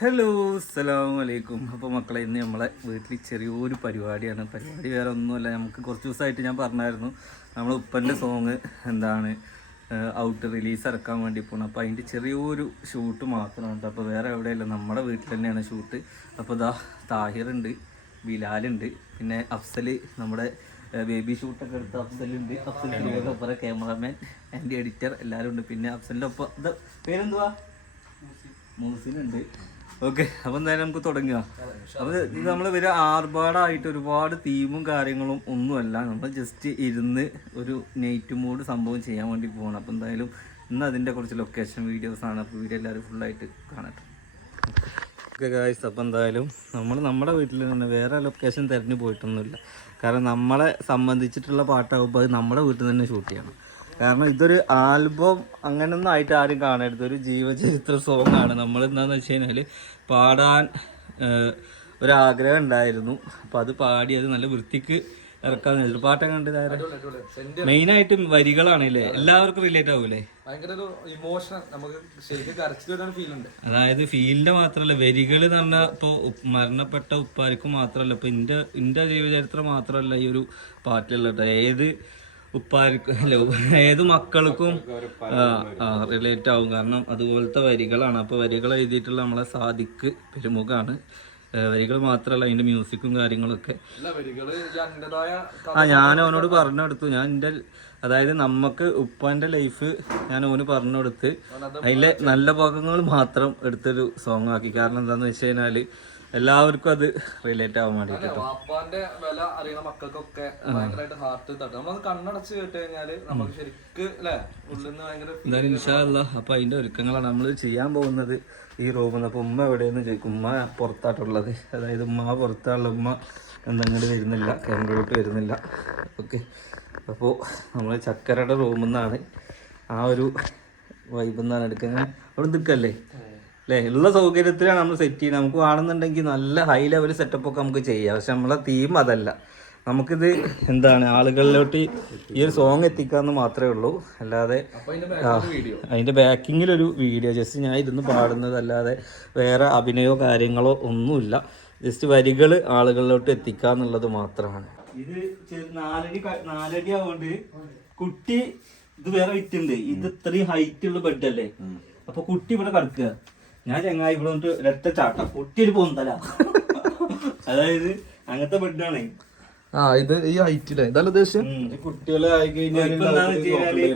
Hello അസ്സലാമു വലൈക്കും അപ്പോൾ മക്കളെ ഇന്ന് നമ്മളെ വീട്ടിൽ ചെറിയൊരു പരിപാടിയാണ്. പരിപാടി വേറെ ഒന്നുമല്ല. നമുക്ക് കുറച്ച് ദിവസമായിട്ട് ഞാൻ പറഞ്ഞായിരുന്നു. നമ്മൾ ഉപ്പന്റെ സോങ് എന്താണ് ഔട്ട് റിലീസ് ഇറക്കാൻ വേണ്ടി പോകണം അപ്പോൾ അതിന്റെ ചെറിയൊരു ഷൂട്ട് മാത്രമാണ് അപ്പോൾ വേറെ എവിടെയല്ല നമ്മുടെ വീട്ടിൽ തന്നെയാണ് ഷൂട്ട് അപ്പോൾ ഇതാ താഹിറുണ്ട് ബിലാലുണ്ട് പിന്നെ അഫ്സൽ നമ്മുടെ ബേബി ഷൂട്ടൊക്കെ എടുത്ത അഫ്സലുണ്ട് അഫ്സലിന്റെ ഒപ്പം ക്യാമറാമാൻ ആൻഡ് എഡിറ്റർ എല്ലാവരും ഉണ്ട്. പിന്നെ അഫ്സലിന്റെ ഒപ്പം പേരെന്തുവാ? മൂസിനുണ്ട്. ഓക്കെ അപ്പോൾ എന്തായാലും നമുക്ക് തുടങ്ങുക അപ്പോൾ ഇത് നമ്മൾ ഒരു ആർഭാടായിട്ട് ഒരുപാട് തീമും കാര്യങ്ങളും ഒന്നുമല്ല. നമ്മൾ ജസ്റ്റ് ഇരുന്ന് ഒരു നൈറ്റ് മൂഡ് സംഭവം ചെയ്യാൻ വേണ്ടി പോകണം അപ്പോൾ എന്തായാലും ഇന്ന് അതിന്റെ കുറച്ച് ലൊക്കേഷൻ വീഡിയോസാണ് അപ്പോൾ വീഡിയോ എല്ലാവരും ഫുള്ളായിട്ട് കാണട്ടെ. ഓക്കെ ഗായ്സ് അപ്പോൾ എന്തായാലും നമ്മൾ നമ്മുടെ വീട്ടിൽ തന്നെ വേറെ ലൊക്കേഷൻ തിരഞ്ഞു പോയിട്ടൊന്നുമില്ല. കാരണം നമ്മളെ സംബന്ധിച്ചിട്ടുള്ള പാട്ടാകുമ്പോൾ അത് നമ്മുടെ വീട്ടിൽ തന്നെ ഷൂട്ട് ചെയ്യണം. കാരണം ഇതൊരു ആൽബം അങ്ങനൊന്നും ആയിട്ട് ആരും കാണരുത്. ഒരു ജീവചരിത്ര സോങ് ആണ് നമ്മൾ എന്താന്ന് വെച്ച് കഴിഞ്ഞാൽ പാടാൻ ഒരാഗ്രഹം ഉണ്ടായിരുന്നു. അപ്പോൾ അത് പാടി അത് നല്ല വൃത്തിക്ക് ഇറക്കാന്ന് വെച്ചിട്ട് പാട്ടൊക്കെ കണ്ടതായിരുന്നു മെയിനായിട്ടും വരികളാണ് അല്ലേ? എല്ലാവർക്കും റിലേറ്റ് ആവൂലേ? അതായത് ഫീലിന്റെ മാത്രല്ല വരികൾ എന്ന് പറഞ്ഞാൽ ഇപ്പോൾ മരണപ്പെട്ട ഉപ്പാർക്കും മാത്രല്ല ഇപ്പൊ ഇന്റെ ഇന്റെ ജീവചരിത്രം മാത്രല്ല ഈ ഒരു പാട്ടിലുള്ള ട്ടോ. ഏത് ഉപ്പാർക്കും അല്ല ഏത് മക്കൾക്കും റിലേറ്റ് ആവും. കാരണം അതുപോലത്തെ വരികളാണ്. അപ്പോൾ വരികൾ എഴുതിയിട്ടുള്ള നമ്മളെ സാദിക്ക് പെരുമുഖാണ്. വരികൾ മാത്രമല്ല അതിന്റെ മ്യൂസിക്കും കാര്യങ്ങളൊക്കെ. ആ ഞാൻ അവനോട് പറഞ്ഞു കൊടുത്തു ഞാൻ എന്റെ അതായത് നമുക്ക് ഉപ്പാന്റെ ലൈഫ് ഞാൻ ഓന് പറഞ്ഞു കൊടുത്ത് അതിലെ നല്ല ഭാഗങ്ങൾ മാത്രം എടുത്തൊരു സോങ് ആക്കി. കാരണം എന്താണെന്ന് വെച്ച് കഴിഞ്ഞാൽ എല്ലാവർക്കും അത് റിലേറ്റ് ആവാൻ വേണ്ടി വാപ്പാന്റെ വില അറിയണ മക്കൾക്കൊക്കെ ഭയങ്കരമായിട്ട് ഹാർട്ട് തട്ടും നമ്മൾ കണ്ണടച്ച് കേട്ട് കഴിഞ്ഞാൽ നമുക്ക് ശരിക്ക് അല്ലെ ഉള്ളിൽ നിന്ന് ഭയങ്കര ഇൻഷാല്ല അപ്പൊ അതിന്റെ ഒരുക്കങ്ങളാണ് നമ്മൾ ചെയ്യാൻ പോകുന്നത് ഈ റൂമിൽ നിന്ന് അപ്പൊ ഉമ്മ എവിടെയെന്ന് ചോദിക്കും. ഉമ്മ പുറത്താട്ടുള്ളത് അതായത് ഉമ്മ പുറത്താണുള്ള ഉമ്മ എന്തെങ്കിലും വരുന്നില്ല. കറണ്ട് വരുന്നില്ല. ഓക്കെ. അപ്പോൾ നമ്മൾ ചക്കരയുടെ റൂമിൽ നിന്നാണ് ആ ഒരു വൈബ് എന്നാണ് എടുക്കുന്നത്. അവിടെ നിൽക്കല്ലേ? അല്ലേ ഉള്ള സൗകര്യത്തിലാണ് നമ്മൾ സെറ്റ് ചെയ്യുന്നത്. നമുക്ക് വേണമെന്നുണ്ടെങ്കിൽ നല്ല ഹൈ ലെവൽ സെറ്റപ്പ് ഒക്കെ നമുക്ക് ചെയ്യാം. പക്ഷെ നമ്മളെ തീം അതല്ല. നമുക്കിത് എന്താണ്? ആളുകളിലോട്ട് ഈ ഒരു സോങ് എത്തിക്കാന്ന് മാത്രമേ ഉള്ളൂ. അല്ലാതെ അതിന്റെ ബാക്കിങ്ങിലൊരു വീഡിയോ ജസ്റ്റ് ഞാൻ ഇരുന്ന് പാടുന്നത് അല്ലാതെ വേറെ അഭിനയോ കാര്യങ്ങളോ ഒന്നുമില്ല. ജസ്റ്റ് വരികൾ ആളുകളിലോട്ട് എത്തിക്കുക എന്നുള്ളത് മാത്രമാണ്. ഇത് നാലടി നാലടി ആവുകൊണ്ട് കുട്ടി ഇത് വേറെ വിറ്റുണ്ട് ഇത് ഇത്രയും ഹൈറ്റ് ഉള്ള ബെഡ് അല്ലേ? അപ്പൊ കുട്ടി ഇവിടെ കിടക്കുക. ഞാൻ ചങ്ങായി ഇവിടെ വന്നിട്ട് രക്തച്ചാട്ടം ഒരു പൊന്തല. അതായത് അങ്ങനത്തെ ബെഡാണ് ആ ഇത് ഈ ഹൈറ്റിലെ ഇതല്ല ഉദ്ദേശം കുട്ടികളെ ആയി കഴിഞ്ഞാൽ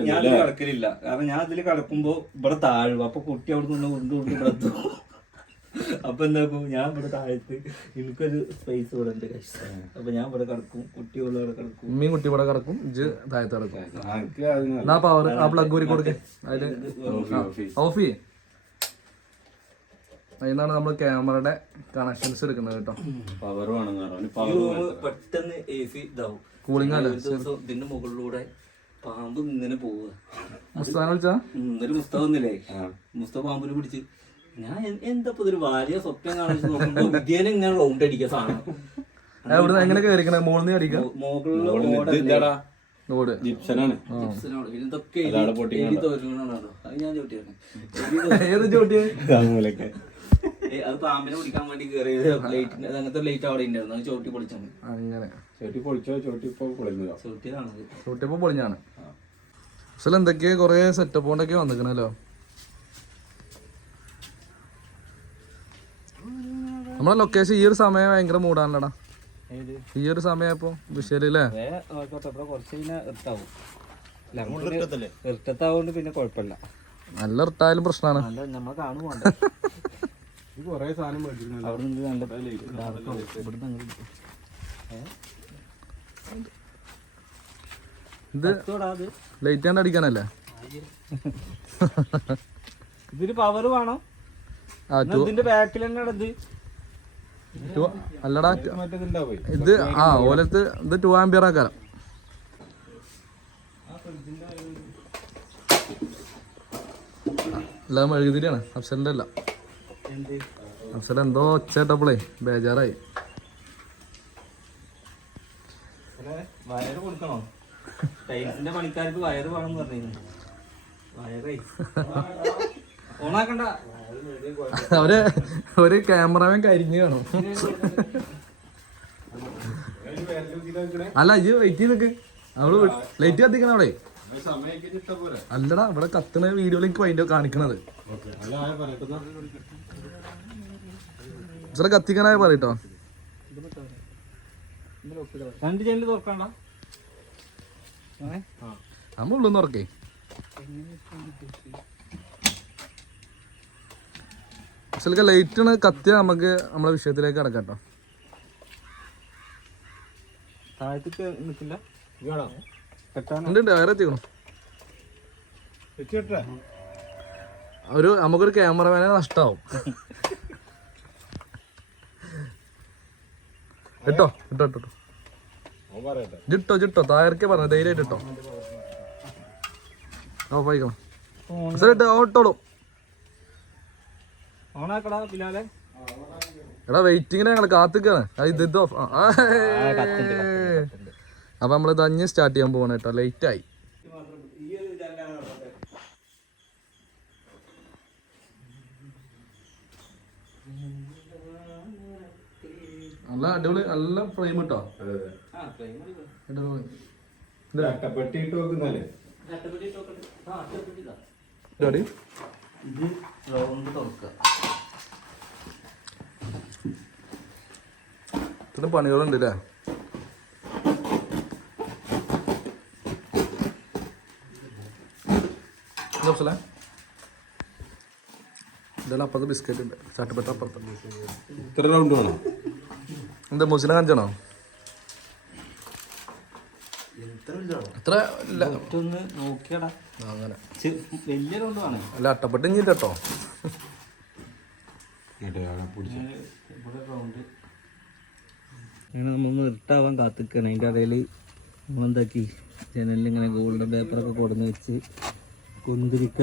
ഞാൻ കിടക്കലില്ല. കാരണം ഞാൻ ഇതിൽ കിടക്കുമ്പോ ഇവിടെ താഴും. അപ്പൊ കുട്ടി അവിടെ നിന്ന് കൊണ്ട് കൊണ്ട് ഇവിടെ അപ്പൊ എന്താക്കും? ഞാൻ ഇവിടെ താഴത്ത് എനിക്കൊരു സ്പേസ് ഇവിടെ ഉണ്ട്. അപ്പൊ ഞാൻ ഇവിടെ കിടക്കും. കുട്ടി ഇവിടെ കിടക്കും. ഉമ്മയും കുട്ടി ഇവിടെ കിടക്കും. ഇജ് താഴത്ത് കിടക്കും. ആ പവർ ആ പ്ലഗ് ഊരി കൊടുക്കേ. അതിൽ ഓഫ് ചെയ്യേ അതിനാണ് നമ്മൾ ക്യാമറയുടെ കണക്ഷൻസ് എടുക്കുന്നത് കേട്ടോ. പവർ പെട്ടെന്ന് എ സി ഇതാവും കൂളിംഗ് അല്ലേ ദിവസം ഇതിന്റെ മുകളിലൂടെ പാമ്പ് ഇങ്ങനെ പോവുക. മുസ്താൻ വിളിച്ചാ? ഒന്നില്ലേ മുസ്തഫ പാമ്പിനെ പിടിച്ച് ഞാൻ എന്താ ഇപ്പൊ ഇതൊരു വലിയ സ്വപ്നം കാണിച്ച് നോക്കുമ്പോ വിദ്യേനെ ഇങ്ങനെ റൗണ്ട് അടിക്കുക സാധനം. എങ്ങനെ കയറിക്കണേ അടിക്കാം? നോട് ജിപ്സനാണ്. ഇതൊക്കെ അത് ഞാൻ ചോട്ടിയാണ്. ഏത് ചോട്ടിയെ അങ്ങനെയൊക്കെ അത് പാമ്പിനെ പിടിക്കാൻ വേണ്ടി കയറിയത് ലൈറ്റിന് അങ്ങനത്തെ ലൈറ്റ് അവിടെ ഉണ്ടായിരുന്നു. അത് ചോട്ടി പൊളിച്ചാണ്. അങ്ങനെ. ചോട്ടി പൊളിച്ചോ ചോട്ടി ഇപ്പൊ പൊളിഞ്ഞോ ചോട്ടിയതാണത് ചോട്ടിയപ്പോ പൊളിഞ്ഞാണ് അസല എന്തൊക്കെയാ കൊറേ സെറ്റപ്പ് കൊണ്ടൊക്കെ വന്നിക്കണല്ലോ. നമ്മളെ ലൊക്കേഷൻ ഈ ഒരു സമയം ഭയങ്കര മൂടാണല്ലടാ. ഈ ഒരു സമയം ഇപ്പൊ വിഷയല്ലേ കുറച്ച് കഴിഞ്ഞാൽ എത്താവും. ഇർട്ടത്താവുകൊണ്ട് പിന്നെ കുഴപ്പമില്ല. നല്ല ഇർട്ടായാലും പ്രശ്നമാണ് നമ്മൾ കാണുവാണ്ട് കൊറേ സാധനം മേടിച്ചിരുന്നു അവിടെ നിന്ന് നല്ല ആവും. ഇവിടുന്ന്? ഇത്? ലൈറ്റ് കണ്ട് അടിക്കാനല്ലേ ഇതിന് പവർ വേണം ഇതിന്റെ ബാക്കിൽ ഇത് അല്ലടാ ഇത് ആ ഓലത്ത് ഇത് ടു ആംബിയർ ആക്കാരം അല്ല മെഴുകുതിരിയാണ് അഫ്സലിന്റെ അല്ല അഫ്സൽ എന്തോ ഒച്ചേട്ടപ്പോളേ ബേജാറായി. ഇവിടെ വയറ് കൊടുക്കണോ ടൈൽസിന്റെ പണിക്കാർക്ക് വയറ് വേണം പറഞ്ഞിരുന്നു. വയറേ ഓണാക്കണ്ട. അവർ ഒരു ക്യാമറമാൻ കരിഞ്ഞു കാണും. അല്ല ഇജ്ജ് വെയിറ്റ് ചെയ്ത് നിക്ക്. അവൾ ലൈറ്റ് കത്തിക്കണം അവിടെ. അല്ലടാ ഇവിടെ കത്തുന്ന വീഡിയോയിൽ എനിക്ക് വൈൻഡോ കാണിക്കണത്. ഇച്ചിരി കത്തിക്കാനായ പറയട്ടോ. രണ്ട് ചെല്ല് തുറക്കണ്ട? ഉറക്കേ ചിലക്ക് ലൈറ്റ് കത്തിയ നമുക്ക് നമ്മളെ വിഷയത്തിലേക്ക് കിടക്കാം കേട്ടോ. താഴത്തേക്ക് നിൽക്കില്ല. ഉണ്ട് ഉണ്ട് വേറെ എത്തിക്കണം ഒരു നമുക്കൊരു ക്യാമറമാനെ നഷ്ടാവും. ഇട്ടോ ഇട്ടോ ഇട്ടോ. ജിട്ടോ ജിട്ടോ താഴേക്ക് പറഞ്ഞു ധൈര്യമായിട്ട് ഇട്ടോ. ഓ ഇട്ടോ ഓട്ടോളൂ എടാ വെയിറ്റിങ്ങിനെ ഞങ്ങൾ കാത്തിക്കാണ്. ഇത് ഇത്. അപ്പൊ നമ്മളിത് അഞ്ഞ് സ്റ്റാർട്ട് ചെയ്യാൻ പോകണം കേട്ടോ. ലേറ്റ് ആയി. നല്ല അടിപൊളി നല്ല ഫ്രെയിം കിട്ടോ ഇത് റൗണ്ട് തുറക്കുക. ഇത്ര പണികളുണ്ട് അല്ലേ ഇതല്ലേ ഇതെല്ലാം അപ്പുറത്ത് ബിസ്ക്കറ്റ് ഉണ്ട്. ചാട്ടുപെട്ട അപ്പുറത്ത്. ഇത്ര റൗണ്ട് വേണം? എന്താ മുസ്ലിം കാണിച്ചാണോ ഇത്ര ഇല്ല. ഒന്ന് നോക്കിയടാ. അങ്ങനെ. അല്ല അട്ടപ്പെട്ട് ഇഞ്ഞി കേട്ടോ അങ്ങനെ നമ്മൾ നിർത്താവാൻ കാത്തിക്കണം. അതിന്റെ ഇടയിൽ നമ്മളെന്താക്കി? ജനലിൽ ഇങ്ങനെ ഗോൾഡൻ പേപ്പറൊക്കെ കൊടുന്ന് വെച്ച് കുന്തിരിക്ക.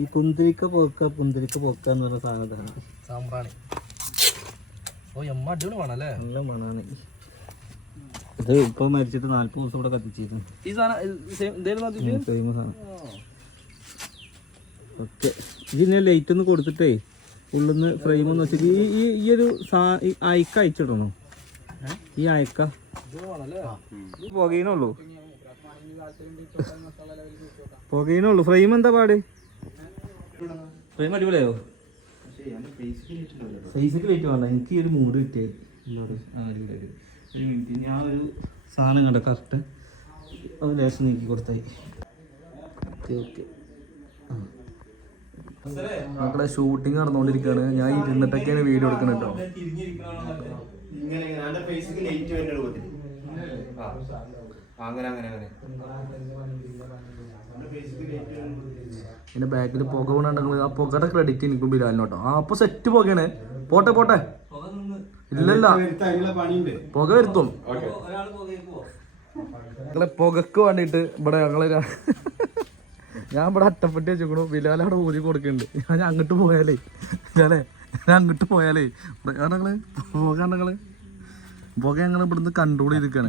ഈ കുന്തിരിക്ക പോക്ക കുന്തിരിക്ക പോക്ക എന്ന് പറഞ്ഞ സാധനമാണ് സാമ്പ്രാണി. ഓ എമ്മ അടിപൊളി വേണല്ലേ നല്ല മണാണ്. ഇത് ഇപ്പൊ മരിച്ചിട്ട് നാല്പത് ദിവസം ഇവിടെ കത്തിച്ചിരുന്നു ഈ സാധനം ഫേമസ് ആണ് ഓക്കെ. ഇതിനെ ലൈറ്റ് ഒന്ന് കൊടുത്തിട്ടേ ഉള്ളിന്ന് ഫ്രെയിം ഒന്ന് വെച്ചിട്ട് ഈ ഈ ഈ ഒരു അയക്ക അയച്ചിടണോ? ഈ അയക്ക? പുകയിനുള്ളൂ പുകയിനുള്ളൂ ഫ്രെയിം എന്താ പാട്? ഫ്രെയിം അടിപൊളിയായോ? ഫേസിക്ക് ലൈറ്റ് വേണ്ട എനിക്ക് ഈ ഒരു മൂഡ് കിട്ടിയത് ഒരു മിനിറ്റ് ഞാൻ ഒരു സാധനം കണ്ട കറക്റ്റ്. അത് ലേശം നീക്കി കൊടുത്തായി. Okay okay. മക്കളെ ഷൂട്ടിംഗ് നടന്നുകൊണ്ടിരിക്കുകയാണ്. ഞാൻ ഇരുന്നിട്ടൊക്കെയാണ് വീഡിയോ എടുക്കുന്നത് കേട്ടോ. അങ്ങനെ അങ്ങനെ അങ്ങനെ. ഇതിന്റെ ബാക്കിൽ പുക കൊണ്ടുണ്ടെങ്കിൽ ആ പുകയുടെ ക്രെഡിറ്റ് എനിക്ക് ബിലാലിനോട്ടോ ആ അപ്പൊ സെറ്റ് പുകയാണ്. പോട്ടെ പോട്ടെ. ഇല്ലല്ല. പുക വരുത്തും. ഞങ്ങളെ പുകക്ക് വേണ്ടിയിട്ട് ഇവിടെ ഞങ്ങൾ ഞാൻ ഇവിടെ അട്ടപ്പെട്ടി വെച്ചേക്കണു ബിലാൽ അവിടെ ഊതി കൊടുക്കുന്നുണ്ട്. ഞാൻ അങ്ങോട്ട് പോയാലേ. ഞാനേ ഞാൻ അങ്ങോട്ട് പോയാലേ. ഞങ്ങൾ പുക ഞങ്ങൾ പുക ഞങ്ങൾ ഇവിടുന്ന് കൺട്രോൾ ചെയ്തിരിക്കാണ്.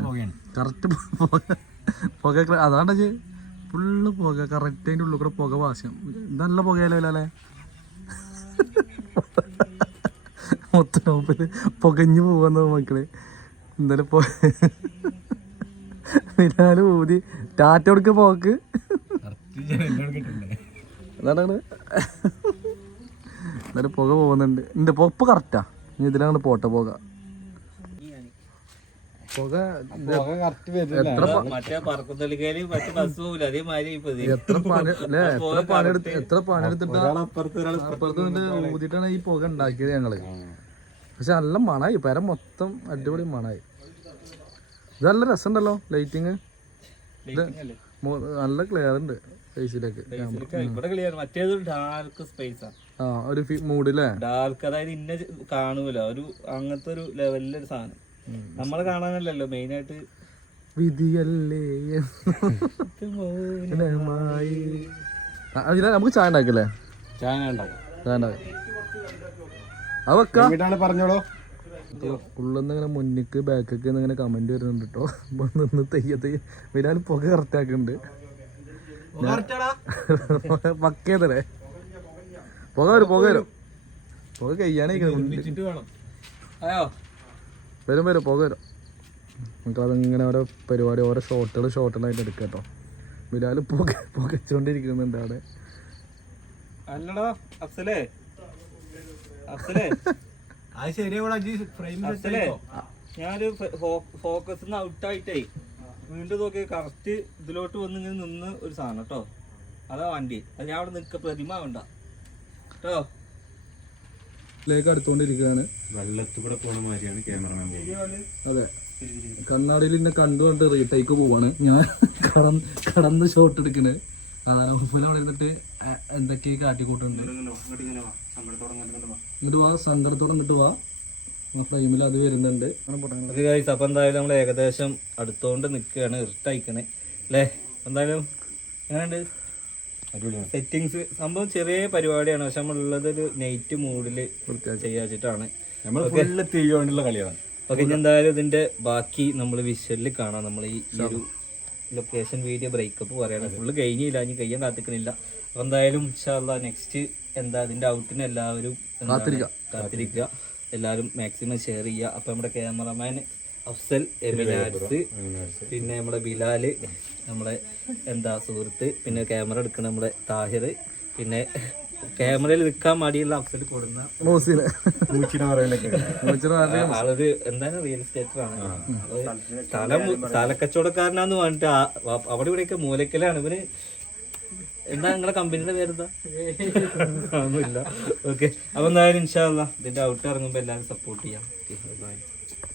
കറക്റ്റ് പുക പുക അതാണ് ഫുള്ള് പുക കറക്റ്റ് അതിന്റെ ഉള്ളിൽ കൂടെ പുക വാശം നല്ല പുകയല്ലോ അല്ലേ? മൊത്തം നോപ്പിൽ പുകഞ്ഞു പോകാന്ന് മക്കളെ. എന്തായാലും പുക പിന്നാലും ഊതി. ടാറ്റ കൊടുക്ക പോക്ക് അതാണ് എന്നാലും പുക പോകുന്നുണ്ട് എന്റെ പൊപ്പ് കറക്റ്റാ ഇനി ഇതിലങ്ങോട്ട് പോട്ടെ പുക പുക ഇത് കറക്റ്റ് വരും എത്ര പ- മറ്റേ പറക്കുന്തളിക്കൽ മറ്റേ ബസ് പോകില്ല അതേമാതിരി ഇപ്പൊ ഇത്. എത്ര പണി അല്ലേ എത്ര പണിയെടുത്ത് എത്ര പണിയെടുത്തിട്ട് അപ്പുറത്ത് ഊതിയിട്ടാണ് ഈ പുക ഉണ്ടാക്കിയത് ഞങ്ങൾ. പക്ഷെ നല്ല മണായി. പരം മൊത്തം അടിപൊളി മണായി. ഇത് നല്ല രസമുണ്ടല്ലോ ലൈറ്റിങ് ഇത് നല്ല ക്ലിയർ ഉണ്ട് ഫേസിലേക്ക് ഇവിടെ ക്ലിയർ മറ്റേത് ഡാർക്ക് സ്പേസ് ആ ഒരു മൂഡ് അല്ലേ ഡാർക്ക് അതായത് ഇന്ന കാണൂല. ഒരു അങ്ങനത്തെ ഒരു ലെവലിലൊരു സാധനം. നമ്മളെ കാണാനല്ലല്ലോ മെയിൻ ആയിട്ട് വിധിയല്ലേ നമുക്ക് ചായ ഉണ്ടാക്കില്ലേ? ചായ ഉണ്ടാക്കാം. പറഞ്ഞോളൂ? ഉള്ളൊന്ന് ഇങ്ങനെ മുന്നിക്ക് ബാക്കൊക്കെ ഇങ്ങനെ കമന്റ് വരുന്നുണ്ട് കേട്ടോ നിന്ന് തെയ്യ തെയ്യ. വിരാൽ പുക കറക്റ്റ് ആക്കുന്നുണ്ട്. പക്കേതല്ലേ പുക വരും പുക വരും. പുക കഴിയാനായിരിക്കും അയ്യോ. വരും വരും പോകും വരും. നമുക്ക് അതിങ്ങനെ ഓരോ പരിപാടി ഓരോ ഷോട്ടുകൾ ഷോട്ടുകളായിട്ട് എടുക്കുക കേട്ടോ. ബിലാൽ പുക പുകച്ചുകൊണ്ടിരിക്കുന്നുണ്ട് അവിടെ. അല്ലടാ അഫ്സലേ. അഫ്സലേ. അത് ശരിയാ ഫ്രെയിം അഫ്സലേ ഞാനൊരു ഫോക്കസ് ഔട്ടായിട്ടേ വീണ്ടും നോക്കി കറക്റ്റ് ഇതിലോട്ട് വന്ന് ഇങ്ങനെ നിന്ന് ഒരു സാധനം കേട്ടോ. അതാ വണ്ടി. അത് ഞാൻ അവിടെ നിൽക്ക പ്രതിമ വേണ്ട കേട്ടോ? ലേക്ക് അടുത്തോണ്ടിരിക്കുകയാണ് വെള്ളത്തിൽ കൂടെ പോണ മാതിരിയാണ് ക്യാമറമാൻ അതെ. കണ്ണാടിയിൽ എന്നെ കണ്ടുകൊണ്ട് റീടേക്ക് പോവാണ്. ഞാൻ കടന്ന് കടന്ന് ഷോട്ട് എടുക്കണേ. അതാണ് ഉപ്പിൽ അവിടെ ഇരുന്നിട്ട് എന്തൊക്കെ കാട്ടിക്കൂട്ടുണ്ട്. ഇങ്ങോട്ട് വാ സങ്കടത്തോടെ ഇങ്ങോട്ട് വാ. ഫ്രെയിമിൽ അത് വരുന്നുണ്ട്. അത് കഴിച്ച് അപ്പം എന്തായാലും നമ്മൾ ഏകദേശം അടുത്തോണ്ട് നിൽക്കുകയാണ് ഇറിട്ടയക്കണേ അല്ലേ എന്തായാലും എങ്ങനെയുണ്ട്? സെറ്റിങ്സ് സംഭവം ചെറിയ പരിപാടിയാണ്. പക്ഷെ നമ്മളുള്ളത് ഒരു നൈറ്റ് മൂഡിൽ ചെയ്യാച്ചിട്ടാണ്. നമ്മൾ ഫുള്ള് തീയോണ്ടുള്ള കളിയാണ്. ഓക്കെ ഇനി എന്തായാലും ഇതിന്റെ ബാക്കി നമ്മൾ വിഷ്വലിൽ കാണാം. നമ്മൾ ഈ ഒരു ലൊക്കേഷൻ വീഡിയോ ബ്രേക്കപ്പ് പറയണം ഫുള്ള് കഴിഞ്ഞില്ല. ഇനി കഴിയാൻ കാത്തിക്കണില്ല. അപ്പൊ എന്തായാലും നെക്സ്റ്റ് എന്താ അതിന്റെ ഔട്ടിന് എല്ലാവരും. കാത്തിരിക്കുക എല്ലാവരും മാക്സിമം ഷെയർ ചെയ്യുക. അപ്പൊ നമ്മുടെ ക്യാമറമാൻ അഫ്സൽ എമിനാസ് പിന്നെ നമ്മുടെ ബിലാൽ നമ്മുടെ എന്താ സുഹൃത്ത്? പിന്നെ ക്യാമറ എടുക്കണ നമ്മുടെ താഹിർ. പിന്നെ ക്യാമറയിൽ നിൽക്കാൻ മടിയുള്ള അഫ്സൽ കൊടുന്ന ആളൊരു എന്താണ് റിയൽ എസ്റ്റേറ്റർ ആണ്. സ്ഥലം സ്ഥലക്കച്ചവടക്കാരനാന്ന് പറഞ്ഞിട്ട് അവിടെ ഇവിടെയൊക്കെ മൂലക്കലാണ്. ഇവന് എന്താ നിങ്ങളെ കമ്പനിയുടെ പേരെന്താ? ഒന്നുമില്ല. ഓക്കെ അപ്പൊ എന്തായാലും ഇൻഷാല്ല ഇതിന്റെ ഔട്ട് ഇറങ്ങുമ്പോ എല്ലാവരും സപ്പോർട്ട് ചെയ്യാം.